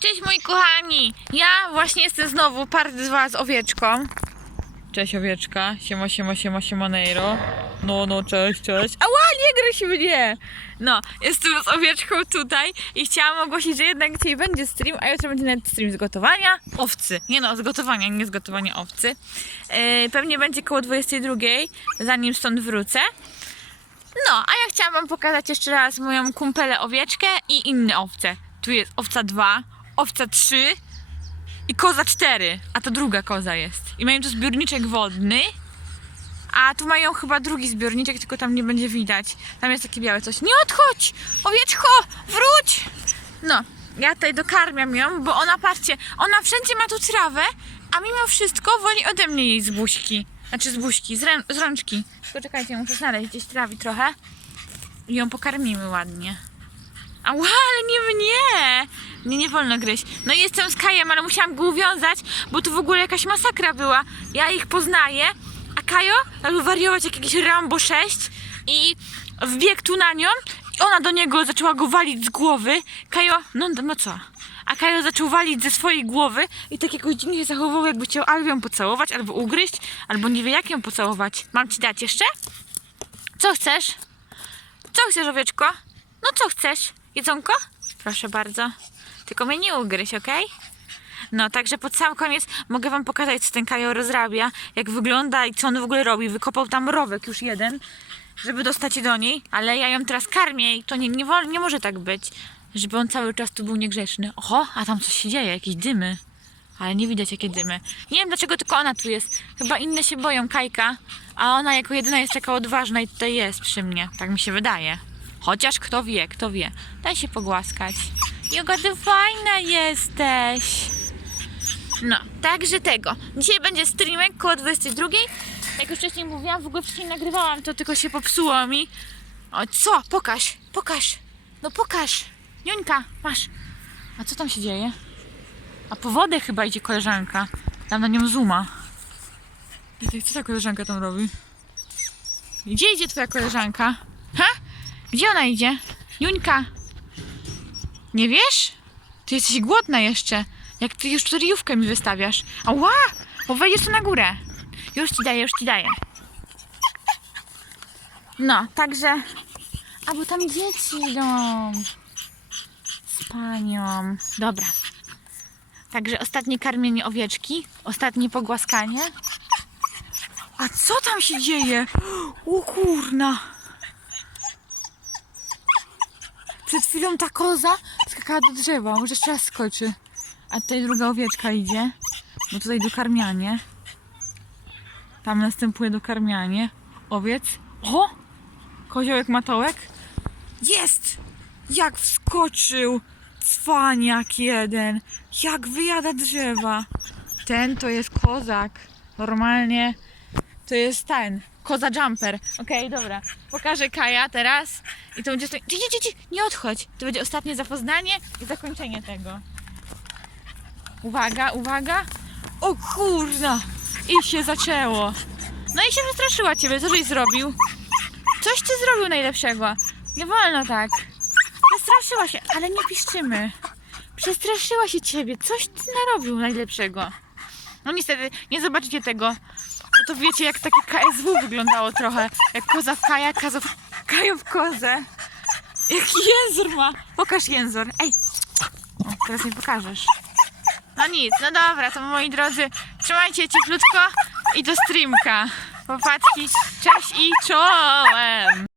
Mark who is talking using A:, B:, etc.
A: Cześć moi kochani! Ja właśnie jestem znowu part dwa z owieczką. Cześć owieczka, siema, siema, siema, siemanejro. No, no, cześć, cześć. Ała, nie gryź mnie! No, jestem z owieczką tutaj i chciałam ogłosić, że jednak dzisiaj będzie stream, a jutro będzie nawet stream z gotowania owcy. Nie no, z gotowania, nie z gotowania owcy. Yy, pewnie będzie koło 22, zanim stąd wrócę. No, a ja chciałam wam pokazać jeszcze raz moją kumpelę owieczkę i inne owce. Tu jest owca 2, owca 3 i koza 4, a to druga koza jest. I mają tu zbiorniczek wodny, a tu mają chyba drugi zbiorniczek, tylko tam nie będzie widać. Tam jest takie białe coś. Nie odchodź! Owieczko, wróć! No, ja tutaj dokarmiam ją, bo ona, patrzcie, ona wszędzie ma tu trawę, a mimo wszystko woli ode mnie jej z buźki. Znaczy z buźki, z, rę- z rączki. Tylko czekajcie, muszę znaleźć gdzieś trawi trochę i ją pokarmimy ładnie. Ała, ale nie mnie! Mnie nie wolno gryźć. No i jestem z Kajem, ale musiałam go uwiązać, bo tu w ogóle jakaś masakra była. Ja ich poznaję, a Kajo zaczął wariować jak jakiś Rambo 6 i wbiegł tu na nią i ona do niego zaczęła go walić z głowy. Kajo, no, no co? A Kajo zaczął walić ze swojej głowy i tak jakoś dziwnie się zachowywał, jakby chciał albo ją pocałować, albo ugryźć, albo nie wie jak ją pocałować. Mam ci dać jeszcze? Co chcesz? Co chcesz, owieczko? No co chcesz? Jedzonko? Proszę bardzo. Tylko mnie nie ugryź, okej? No, także pod sam koniec mogę wam pokazać, co ten Kajo rozrabia, jak wygląda i co on w ogóle robi. Wykopał tam rowek już jeden, żeby dostać się do niej, ale ja ją teraz karmię i to nie, nie, nie może tak być, żeby on cały czas tu był niegrzeczny. Oho, a tam coś się dzieje, jakieś dymy. Ale nie widać jakie dymy. Nie wiem dlaczego tylko ona tu jest. Chyba inne się boją Kajka, a ona jako jedyna jest taka odważna i tutaj jest przy mnie. Tak mi się wydaje. Chociaż kto wie, kto wie. Daj się pogłaskać. Joga, ty fajna jesteś. No, także tego. Dzisiaj będzie streamek koło 22. Jak już wcześniej mówiłam, w ogóle wcześniej nagrywałam, to tylko się popsuło mi. O, co? Pokaż, pokaż. No pokaż. Niuńka, masz. A co tam się dzieje? A po wodę chyba idzie koleżanka. Tam na nią zuma. Co ta koleżanka tam robi? Gdzie idzie twoja koleżanka? Gdzie ona idzie? Juńka! Nie wiesz? Ty jesteś głodna jeszcze. Jak ty już tu ryjówkę mi wystawiasz. Ała! Bo wejdziesz tu na górę. Już ci daję, już ci daję. No, także... A bo tam dzieci idą. Z panią. Dobra. Także ostatnie karmienie owieczki, ostatnie pogłaskanie. A co tam się dzieje? O kurna! Przed chwilą ta koza skakała do drzewa, może jeszcze raz skoczy. A tutaj druga owieczka idzie, bo tutaj dokarmianie. Tam następuje dokarmianie. Owiec. O! Koziołek matołek. Jest! Jak wskoczył! Cwaniak jeden. Jak wyjada drzewa. Ten to jest kozak. Normalnie to jest ten. Koza jumper. Okej, dobra. Pokażę Kaja teraz. I to będzie... Ci, ci, ci, ci, nie odchodź. To będzie ostatnie zapoznanie i zakończenie tego. Uwaga, uwaga. O kurna! I się zaczęło. No i się przestraszyła ciebie. Co żeś zrobił? Coś ty zrobił najlepszego. Nie wolno tak. Przestraszyła się, ale nie piszczymy. Przestraszyła się ciebie. Coś ty narobił najlepszego. No niestety, nie zobaczycie tego. To wiecie, jak takie KSW wyglądało trochę. Jak koza w kaja, kaza w, w kozę. Jaki jęzor ma. Pokaż jęzor. Ej. O, teraz nie pokażesz. No nic, no dobra, to moi drodzy, trzymajcie cieplutko i do streamka. Popatrzki, cześć i czołem!